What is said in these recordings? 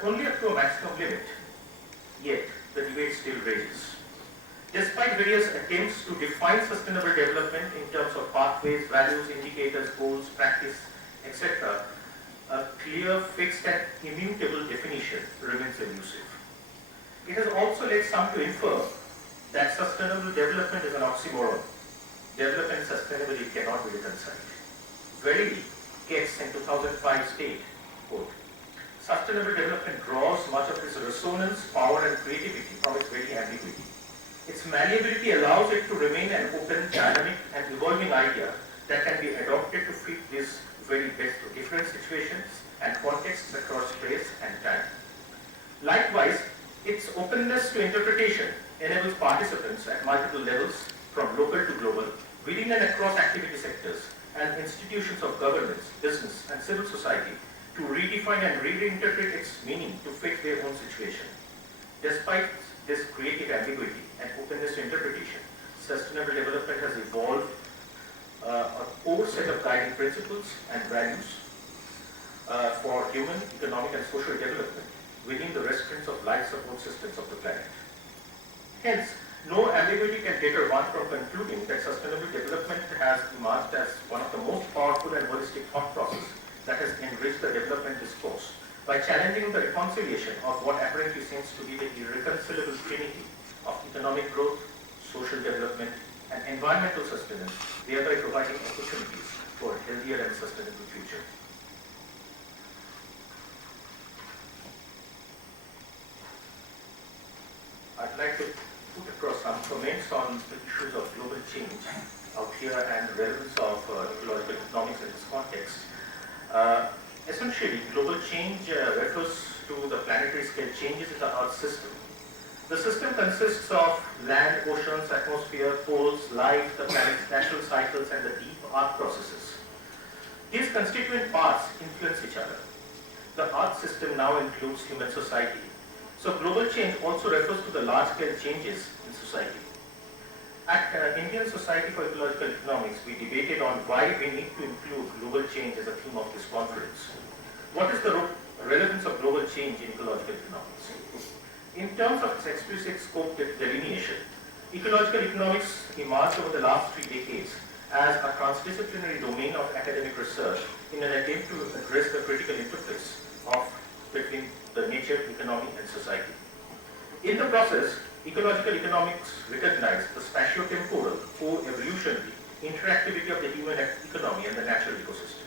but only up to a maximum limit. Yet, the debate still rages. Despite various attempts to define sustainable development in terms of pathways, values, indicators, goals, practice, etc., a clear, fixed and immutable definition remains elusive. It has also led some to infer that sustainable development is an oxymoron. Development and sustainability cannot be reconciled. Verily, Gates in 2005 state, quote, sustainable development draws much of its resonance, power and creativity from its very ambiguity. Its malleability allows it to remain an open, dynamic and evolving idea that can be adopted to fit this very best of different situations and contexts across space and time. Likewise, its openness to interpretation enables participants at multiple levels, from local to global, within and across activity sectors and institutions of governance, business and civil society to redefine and reinterpret its meaning to fit their own situation. Despite this creative ambiguity and openness to interpretation, sustainable development has evolved a core set of guiding principles and values for human, economic and social development within the restraints of life support systems of the planet. Hence, no ambiguity can deter one from concluding that sustainable development has emerged as one of the most powerful and holistic thought processes that has enriched the development discourse by challenging the reconciliation of what apparently seems to be the irreconcilable trinity of economic growth, social development, and environmental sustenance, thereby providing opportunities for a healthier and sustainable future. I'd like to put across some comments on the issues of global change out here and the relevance of ecological economics in this context. Essentially, global change refers to the planetary scale changes in the Earth system. The system consists of land, oceans, atmosphere, poles, life, the planet's natural cycles, and the deep Earth processes. These constituent parts influence each other. The Earth system now includes human society. So global change also refers to the large-scale changes in society. At Indian Society for Ecological Economics, we debated on why we need to include global change as a theme of this conference. What is the relevance of global change in ecological economics? In terms of its explicit scope delineation, ecological economics emerged over the last 3 decades as a transdisciplinary domain of academic research in an attempt to address the critical interface between the nature, economy, and society. In the process, ecological economics recognized the spatio-temporal, co-evolutionary interactivity of the human economy and the natural ecosystem.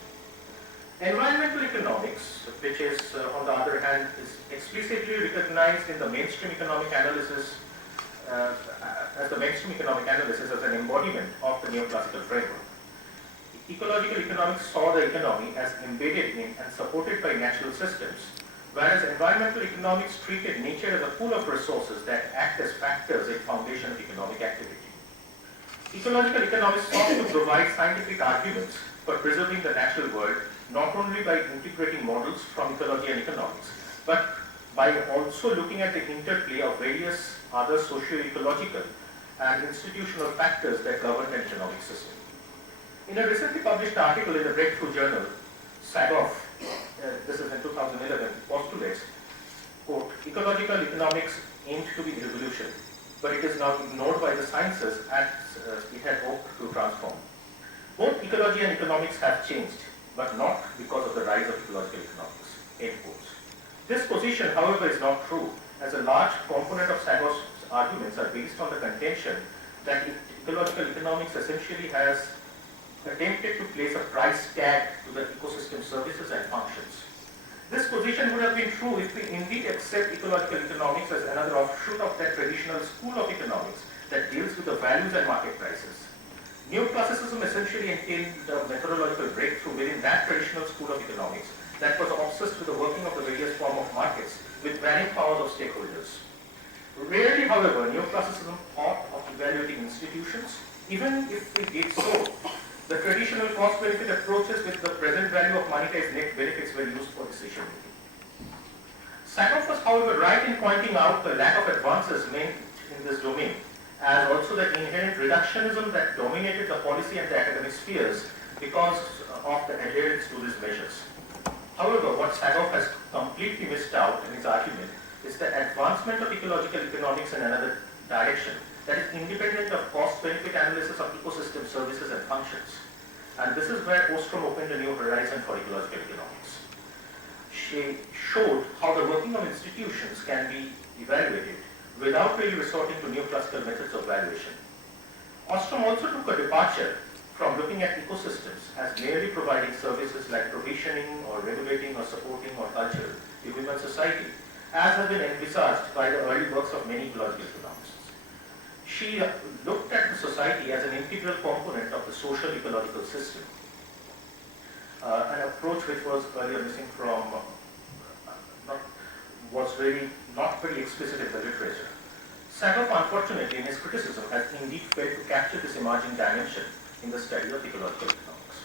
Environmental economics, which is, on the other hand, is explicitly recognized in the mainstream economic analysis as an embodiment of the neoclassical framework. Ecological economics saw the economy as embedded in and supported by natural systems, whereas environmental economics treated nature as a pool of resources that act as factors in foundation of economic activity. Ecological economics sought to provide scientific arguments for preserving the natural world, not only by integrating models from ecology and economics, but by also looking at the interplay of various other socio-ecological and institutional factors that govern an economic system. In a recently published article in the Breakthrough Journal, Sagoff, this is in 2011, postulates, quote, ecological economics aimed to be revolution, but it is now ignored by the sciences as it had hoped to transform. Both ecology and economics have changed, but not because of the rise of ecological economics, end quotes. This position, however, is not true, as a large component of Sagoff's arguments are based on the contention that ecological economics essentially has attempted to place a price tag to the ecosystem services and functions. This position would have been true if we indeed accept ecological economics as another offshoot of that traditional school of economics that deals with the values and market prices. Neoclassicism essentially entailed the methodological breakthrough within that traditional school of economics that was obsessed with the working of the various forms of markets with varying powers of stakeholders. Rarely, however, neoclassicism thought of evaluating institutions. Even if we did so, the traditional cost-benefit approaches with the present value of monetized net benefits were used for decision making. Sagoff was, however, right in pointing out the lack of advances made in this domain, as also the inherent reductionism that dominated the policy and the academic spheres because of the adherence to these measures. However, what Sagoff has completely missed out in his argument is the advancement of ecological economics in another direction that is independent of cost-benefit analysis of ecosystem services and functions. And this is where Ostrom opened a new horizon for ecological economics. She showed how the working of institutions can be evaluated without really resorting to neoclassical methods of valuation. Ostrom also took a departure from looking at ecosystems as merely providing services like provisioning or regulating or supporting or culture to human society, as has been envisaged by the early works of many ecological economists. She looked at the society as an integral component of the social ecological system, an approach which was earlier missing from, was really not very explicit in the literature. Sagoff, unfortunately, in his criticism, has indeed failed to capture this emerging dimension in the study of ecological economics.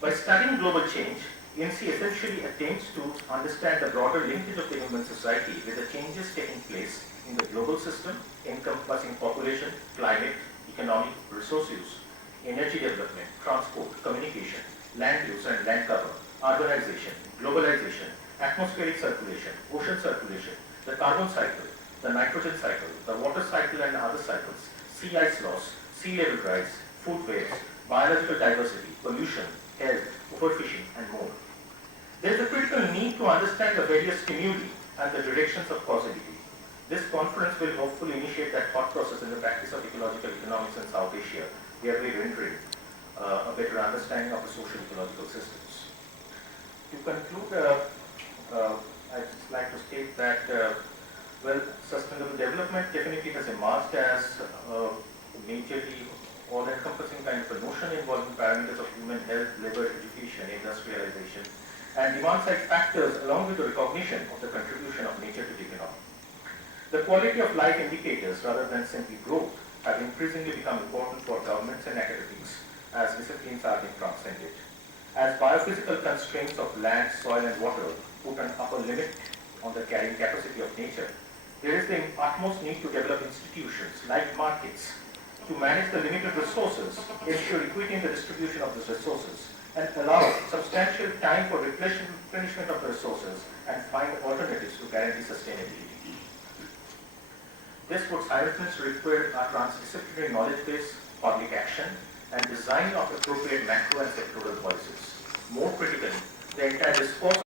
By studying global change, ENC essentially attempts to understand the broader linkage of the human society with the changes taking place in the global system encompassing population, climate, economic, resource use, energy development, transport, communication, land use and land cover, urbanization, globalization, atmospheric circulation, ocean circulation, the carbon cycle, the nitrogen cycle, the water cycle and other cycles, sea ice loss, sea level rise, food waste, biological diversity, pollution, health, overfishing, and more. There is a critical need to understand the various stimuli and the directions of causality. This conference will hopefully initiate that thought process in the practice of ecological economics in South Asia, thereby rendering a better understanding of the social ecological systems. To conclude, I'd just like to state that well, sustainable development definitely has emerged as a majorly all-encompassing kind of a notion involving parameters of human health, labor, education, industrialization, and demand-side factors along with the recognition of the contribution of nature to the economy. The quality of life indicators, rather than simply growth, have increasingly become important for governments and academics as disciplines are being transcended. As biophysical constraints of land, soil, and water put an upper limit on the carrying capacity of nature, there is the utmost need to develop institutions like markets to manage the limited resources, ensure equity in the distribution of these resources, and allow substantial time for replenishment of the resources and find alternatives to guarantee sustainability. This would simultaneously require a transdisciplinary knowledge base, public action, and design of appropriate macro and sectoral policies. More critically, the entire discourse